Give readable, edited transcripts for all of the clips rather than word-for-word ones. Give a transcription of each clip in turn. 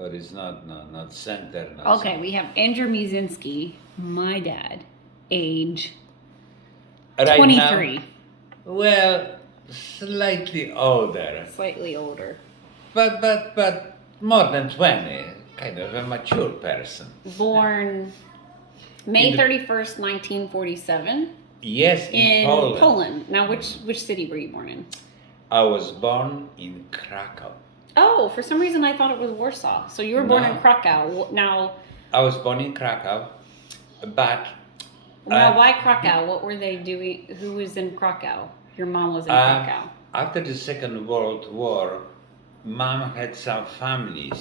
or it's not center. Not Okay, we have Andrew Muszynski, my dad, age Right 23. now, well, slightly older, Slightly older. but more than 20, kind of a mature person. Born May 31st, 1947. Yes, in Poland. Now, which city were you born in? I was born in Krakow. Oh, for some reason I thought it was Warsaw. So you were born in No. Krakow. Now, I was born in Krakow, but why Krakow? What were they doing? Who was in Krakow? Your mom was in Krakow. after the Second World War, Mom had some family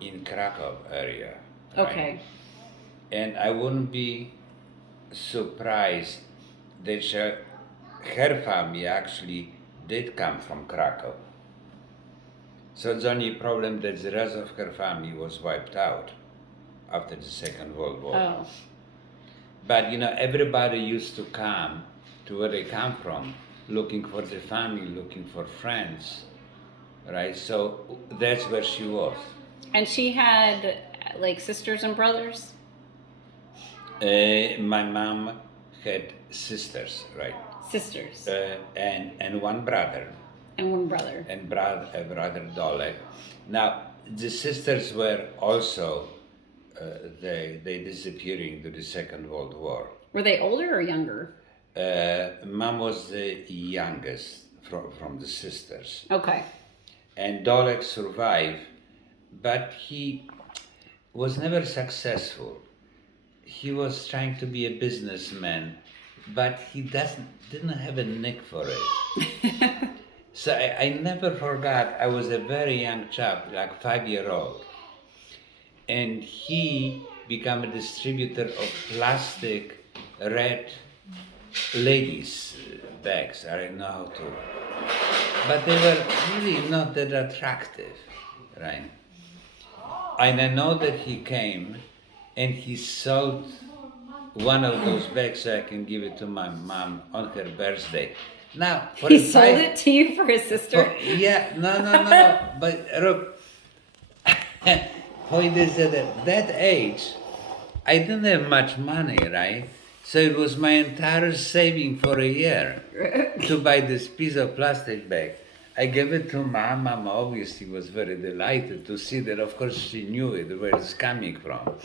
in Krakow area. Right? Okay. And I wouldn't be surprised that her family actually did come from Krakow. So the only problem that the rest of her family was wiped out after the Second World War. Oh. But everybody used to come to where they come from, looking for the family, looking for friends, right? So that's where she was. And she had like sisters and brothers? My mom had sisters, right? Sisters. And one brother. And one brother. And brother Dolek. Now, the sisters were also, they disappearing into the Second World War. Were they older or younger? Mom was the youngest from the sisters. Okay. And Dolek survived, but he was never successful. He was trying to be a businessman, but he didn't have a knack for it. So I never forgot, I was a very young chap, like 5-year-old. And he became a distributor of plastic red ladies' bags. I don't know how to. But they were really not that attractive, right? And I know that he came and he sold one of those bags so I can give it to my mom on her birthday. Now, he sold it to you for his sister? Yeah, no. But look, point is that at that age, I didn't have much money, right? So it was my entire saving for a year to buy this piece of plastic bag. I gave it to Mom. Mom obviously was very delighted to see that. Of course, she knew it, where it's coming from.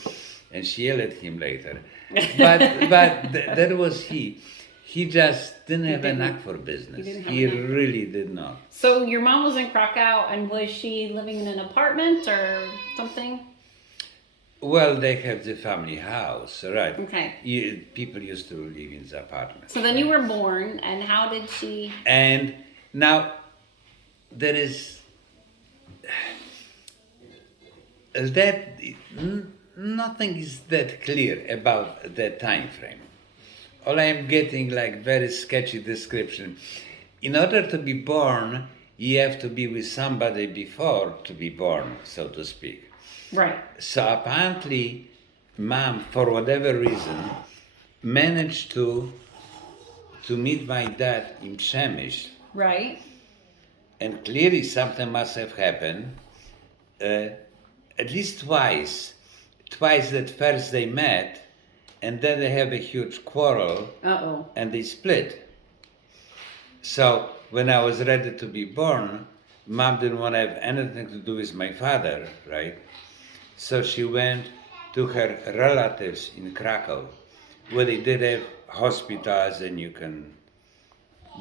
And she yelled at him later. But that was he. He just didn't have a knack for business. He really did not. So your mom was in Krakow, and was she living in an apartment or something? Well, they have the family house, right? Okay. People used to live in the apartment. So then you were born, and how did she... And now, there is... Nothing is that clear about that time frame. All I am getting like very sketchy description. In order to be born, you have to be with somebody before to be born, so to speak. Right. So apparently, Mom, for whatever reason, managed to meet my dad in Przemyśl. Right. And clearly something must have happened, at least twice. Twice that first they met, and then they have a huge quarrel, and they split. So when I was ready to be born, Mom didn't want to have anything to do with my father, right? So she went to her relatives in Krakow, where they did have hospitals, and you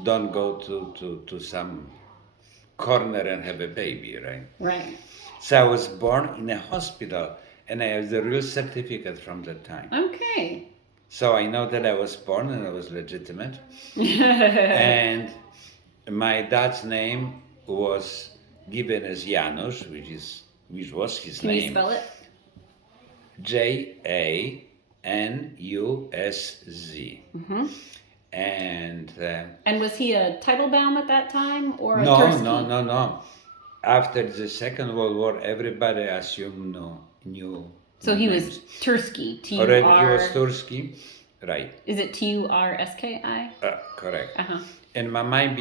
don't go to some corner and have a baby, right? Right. So I was born in a hospital, and I have the real certificate from that time. Okay. So I know that I was born and I was legitimate. And my dad's name was given as Janusz, which was his name. Can you spell it? Januz. Mm-hmm. And was he a Teitelbaum at that time, or a no, Tursky? No. After the Second World War, everybody assumed knew. So he names. was Tursky. Already he was Tursky, right? Is it Turski? Correct. Uh-huh. And my mom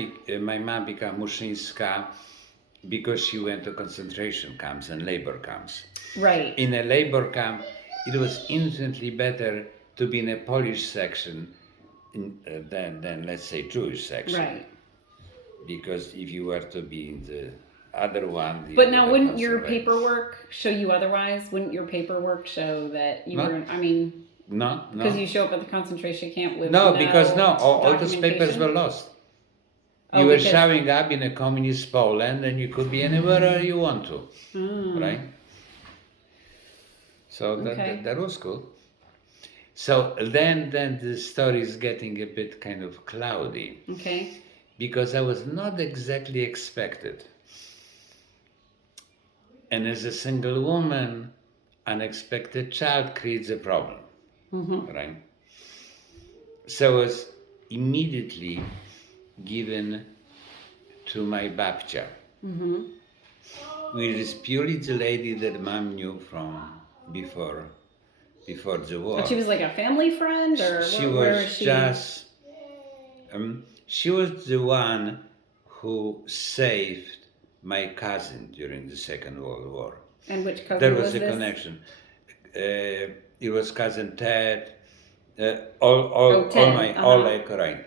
became Muszynska, because she went to concentration camps and labor camps. Right. In a labor camp, it was infinitely better to be in a Polish section than let's say Jewish section. Right. Because if you were to be in the other one, But now, wouldn't your paperwork show you otherwise? Wouldn't your paperwork show that you were? I mean, no, because you show up at the concentration camp with because all those papers were lost. You were showing up in a communist Poland, and you could be anywhere you want to, right? So that was cool. So then the story is getting a bit kind of cloudy. Okay. Because I was not exactly expected. And as a single woman, unexpected child creates a problem, right? So I was immediately given to my babcia, which is purely the lady that mom knew from before the war. But she was like a family friend, or she was just. She was the one who saved my cousin during the Second World War. And which cousin there was a this? Connection. It was cousin Ted. All like right.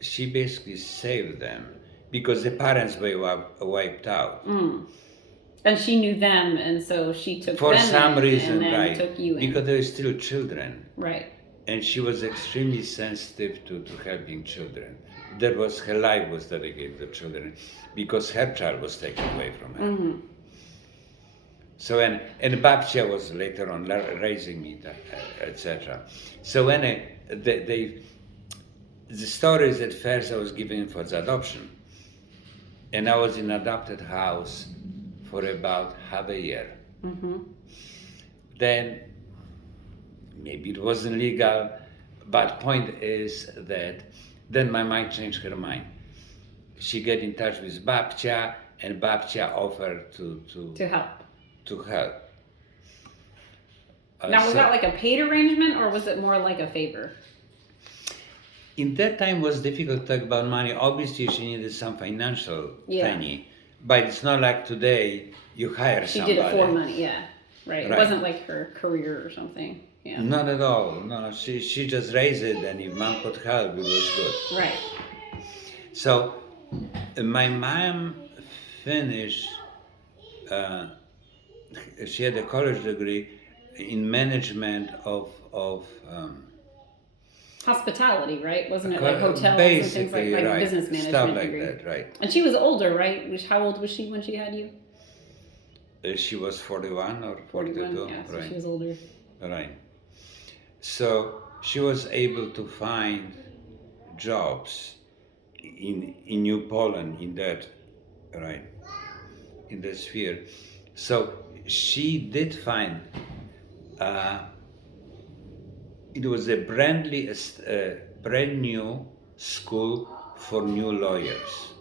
She basically saved them because the parents were wiped out. And she knew them, and so she took for them some reason, and then right? took you in. Because they were still children, right? And she was extremely sensitive to helping children. That was her life was dedicated to children, because her child was taken away from her. So and babcia was later on raising me, etc. So when the story is at first I was given for the adoption, and I was in adopted house for about half a year. Then maybe it wasn't legal, but point is that then my mind changed her mind. She get in touch with babcia, and babcia offered to help. To help. Now, was that like a paid arrangement, or was it more like a favor? In that time, it was difficult to talk about money. Obviously, she needed some financial penny, but it's not like today you hire somebody. She did it for money, right. It wasn't like her career or something. Yeah. Not at all. No, she just raised it, and if mom could help, it was good. Right. So, my mom finished. She had a college degree in management of hospitality, right? Wasn't it like hotels basically, and things like business management stuff like degree. that, right? And she was older, right? How old was she when she had you? She was 41 or 42, yeah, so right? She was older, right? So she was able to find jobs in New Poland in that, right? In that sphere. So she did find. It was a brand new school for new lawyers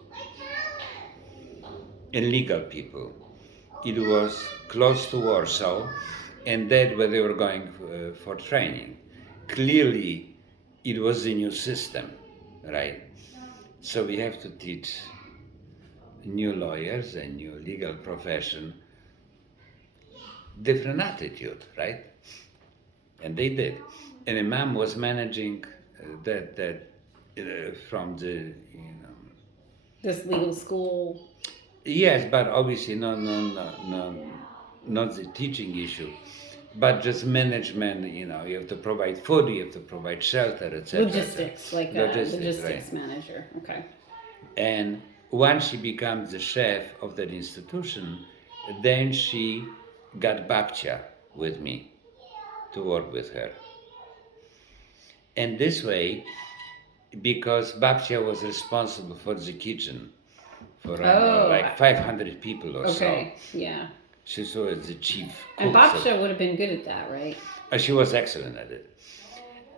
and legal people. It was close to Warsaw, and that's where they were going for training. Clearly, it was a new system, right? So we have to teach new lawyers and new legal profession different attitude, right? And they did. And a mom was managing that from the, this legal school. Yes, but obviously not the teaching issue, but just management. You have to provide food, you have to provide shelter, etc. Logistics, like a logistics manager. Okay. And once she becomes the chef of that institution, then she got babcia with me to work with her. And this way, because babcia was responsible for the kitchen for like 500 people or so. Okay, yeah. She was the chief cook. And babcia would have been good at that, right? She was excellent at it.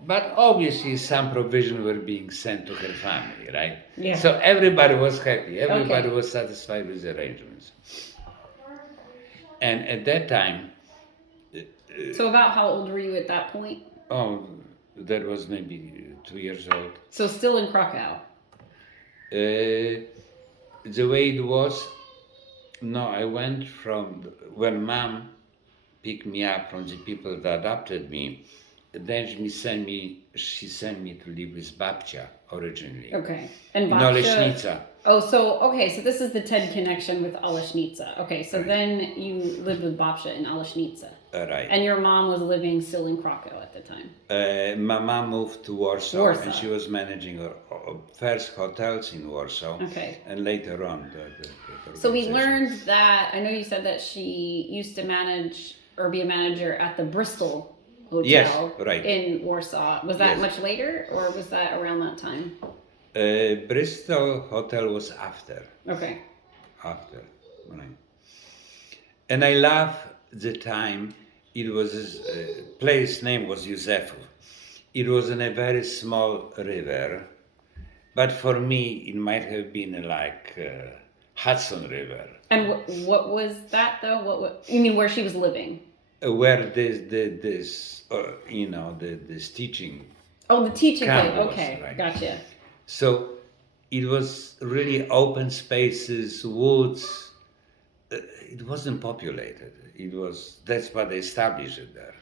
But obviously some provision were being sent to her family, right? Yeah. So everybody was happy. Everybody was satisfied with the arrangements. And at that time... So about how old were you at that point? Oh, that was maybe 2 years old. So still in Krakow? The way it was, No, I went when mom picked me up from the people that adopted me. Then she sent me to live with babcia originally Okay. And in Babsha. Olesznica. Oh, so okay, so this is the TED connection with Aleshnica. Okay, so Right. then you lived with Babsha in Aleshnica. Right. And your mom was living still in Krakow at the time. My mom moved to Warsaw, and Warsaw. she was managing first hotels in Warsaw, Okay. and later on the So we organization. learned that I know you said that she used to manage or be a manager at the Bristol Hotel Yes, right. in Warsaw. Was that Yes. much later or was that around that time? Bristol Hotel was after, Okay. right. And I love the time. It was place name was Józefów. It was in a very small river, but for me it might have been like Hudson River, And what was that though? You mean where she was living? where this teaching Oh, the teaching camp place. was, Okay, right. gotcha. So it was really open spaces, woods. It wasn't populated. That's why they established it there.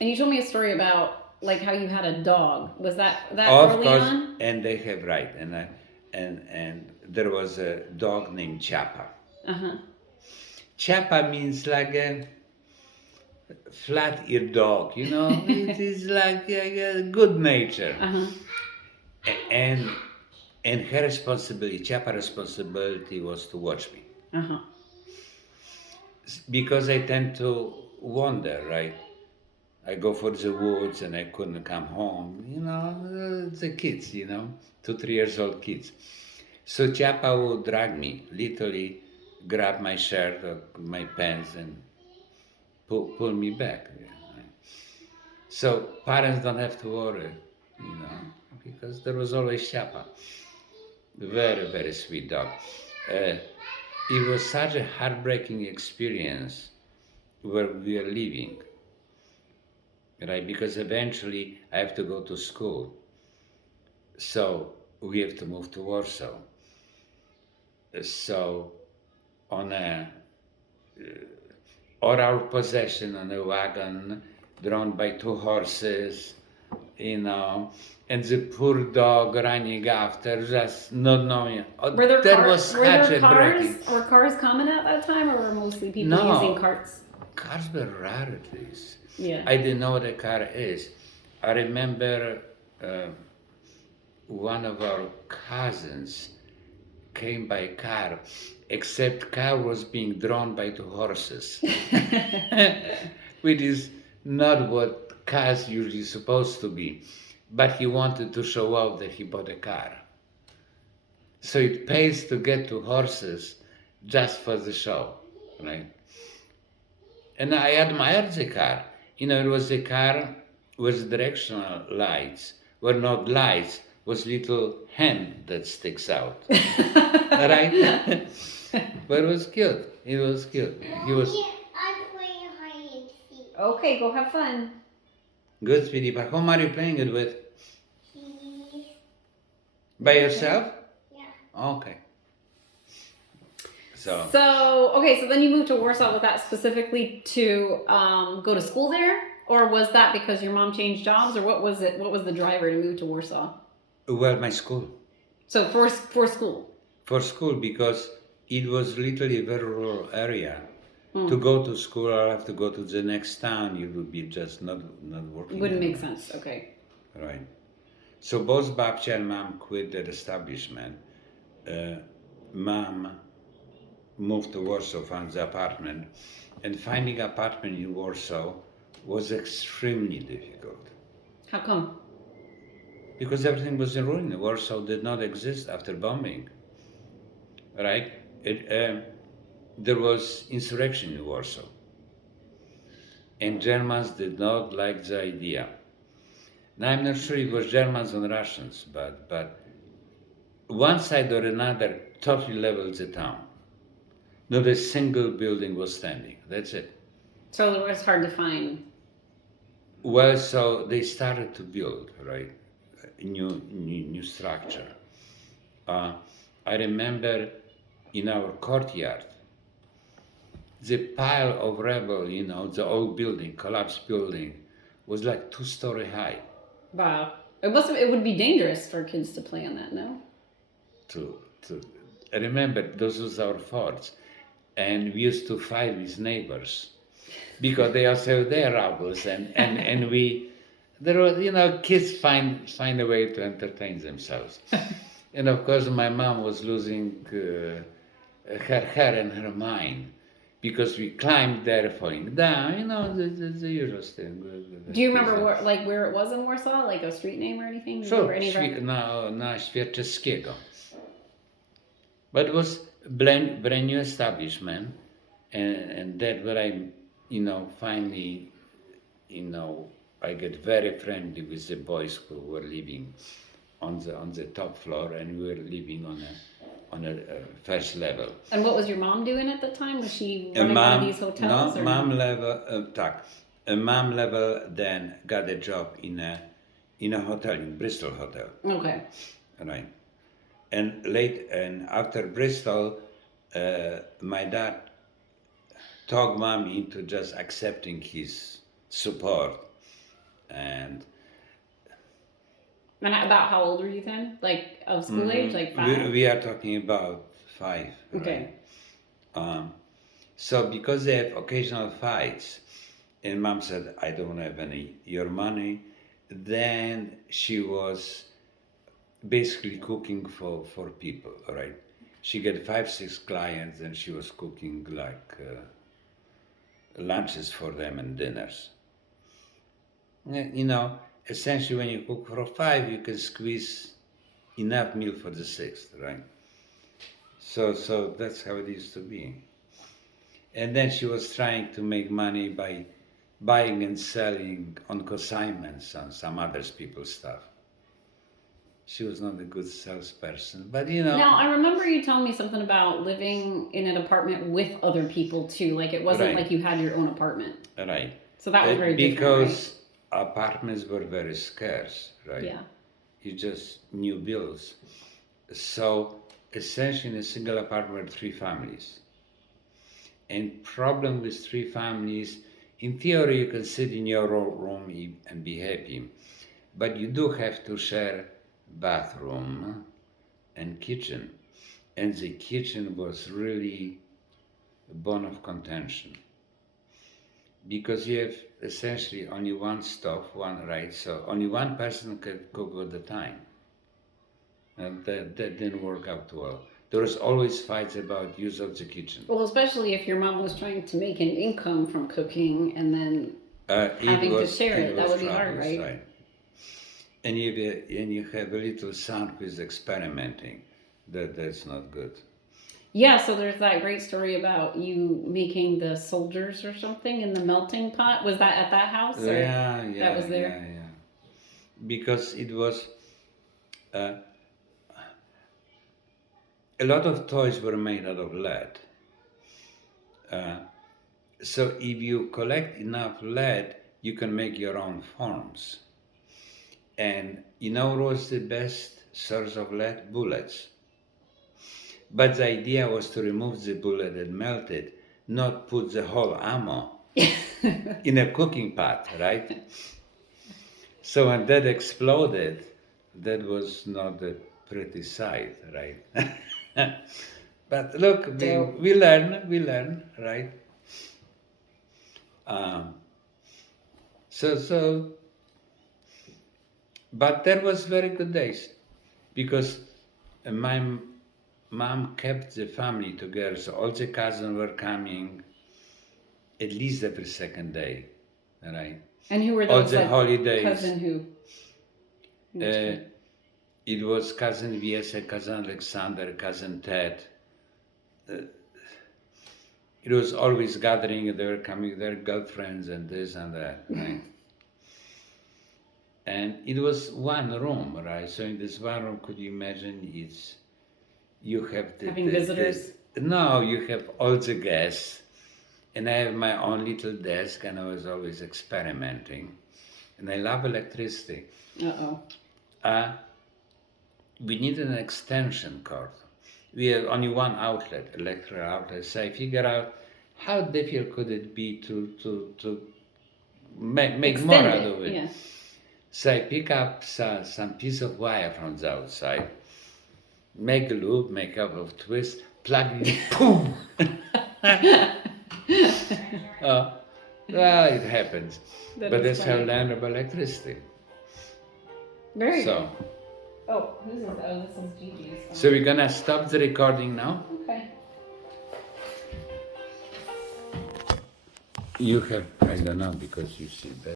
And you told me a story about like how you had a dog. Was that Of early course, on? and they have right, and there was a dog named Chapa. Uh huh. Chapa means like a flat-eared dog, you know. It is like a good nature, Uh huh. and her responsibility, Chapa responsibility was to watch me Uh huh. because I tend to wander, right? I go for the woods and I couldn't come home, the kids, 2, 3 years old kids. So Chapa would drag me, literally grab my shirt or my pants and pull me back. So parents don't have to worry, because there was always Chapa. Very, very sweet dog. It was such a heartbreaking experience where we are living, right? Because eventually I have to go to school. So we have to move to Warsaw. So on or our possession on a wagon drawn by 2 horses, and the poor dog running after, just not knowing. Were there That cars? was Were there such a cars? breaking. Were cars common at that time, or were mostly people No. using carts? Cars were rarities. Yeah. I didn't know what a car is. I remember one of our cousins came by car, except car was being drawn by 2 horses, which is not what cars usually supposed to be. But he wanted to show off that he bought a car. So it pays to get 2 horses just for the show, right? And I admired the car. It was a car with directional lights, were not lights, was little hand that sticks out. Right? But it was cute. It was cute. He was I'm playing hide and seek. Okay, go have fun. good, sweetie. But whom are you playing it with? Please. By yourself? Yeah. Okay. So So then you moved to Warsaw. Was that specifically to go to school there, or was that because your mom changed jobs, or what was it? What was the driver to move to Warsaw? well, my school. So for school. For school, because it was literally a very rural area. Mm. To go to school, I'll have to go to the next town. You would be just not working. Wouldn't make anymore. sense. Okay. Right. So both Babcia and Mom quit that establishment. Mom moved to Warsaw, found the apartment, and finding apartment in Warsaw was extremely difficult How come? because everything was in ruin. Warsaw did not exist after bombing. Right? There was insurrection in Warsaw, and Germans did not like the idea. Now I'm not sure it was Germans and Russians, but one side or another totally leveled the town. Not a single building was standing. That's it. So it was hard to find. Well, so they started to build, right, a new structure. I remember in our courtyard the pile of rubble, the old building, collapsed building, was like 2-story high. Wow. It would be dangerous for kids to play on that, no? To remember, those was our forts, and we used to fight with neighbors because they also their robbers, and we there were kids find a way to entertain themselves, and of course my mom was losing her and her mind because we climbed there, falling down, the usual thing. Do you remember where it was in Warsaw, like a street name or anything? Do you Sure, remember any of that? na Świerczewskiego. But it was brand new establishment, and that where I, finally, I get very friendly with the boys who were living on the top floor, and we were living on a first level. And what was your mom doing at the time? Was she running one of these hotels? No, or? mom level, tak. Mom level then got a job in a hotel, in Bristol Hotel. Okay. Right. And after Bristol, my dad talked mom into just accepting his support. And about how old were you then? Like of school age, like 5? we are talking about 5. Okay. Right? So because they have occasional fights, and mom said, I don't have your money, then she was basically cooking for people, right? She get 5-6 clients, and she was cooking like lunches for them and dinners. Essentially when you cook for 5, you can squeeze enough meal for the 6th, right? So that's how it used to be. And then she was trying to make money by buying and selling on consignments on some other people's stuff. She was not a good salesperson, but Now, I remember you telling me something about living in an apartment with other people too. Like it wasn't Right. like you had your own apartment. Right. So that was very because different, apartments were very scarce, right? Yeah. You just new builds. So essentially in a single apartment were 3 families. And problem with 3 families, in theory you can sit in your room and be happy, but you do have to share bathroom and kitchen. And the kitchen was really a bone of contention. Because you have essentially only one stove, so only one person could cook at a time. And that didn't work out well. There was always fights about use of the kitchen. Well, especially if your mom was trying to make an income from cooking and then having to share it, that would be hard, right? And you have a little son who is experimenting. That's not good. Yeah, so there's that great story about you making the soldiers or something in the melting pot. Was that at that house? Or Yeah. That was there? Yeah. Because it was a lot of toys were made out of lead. So if you collect enough lead, you can make your own forms. And what was the best source of lead? Bullets. But the idea was to remove the bullet and melt it, not put the whole ammo in a cooking pot, right? So when that exploded, that was not a pretty sight, right? But look, we learn, right? But there was very good days because my mom kept the family together, so all the cousins were coming at least every second day, right? And who were All those? the Like, holidays. cousin who? It was cousin Viesa, cousin Alexander, cousin Ted. It was always gathering, they were coming, their girlfriends and this and that, right? And it was one room, right? So in this one room, could you imagine you have having visitors? No, you have all the guests, and I have my own little desk, and I was always experimenting. And I love electricity. We needed an extension cord. We had only one outlet, electric outlet. So I figured out how difficult could it be to make Extend more out it, of it? yeah. So I pick up some piece of wire from the outside, make a loop, make a couple of twists, plug it in, boom! Well, it happens. That But is that's how I funny. learned about electricity. Very So, good. Oh, who's this? Oh, this is Gigi's. so we're gonna stop the recording now. Okay. You have, I don't know, because you see that.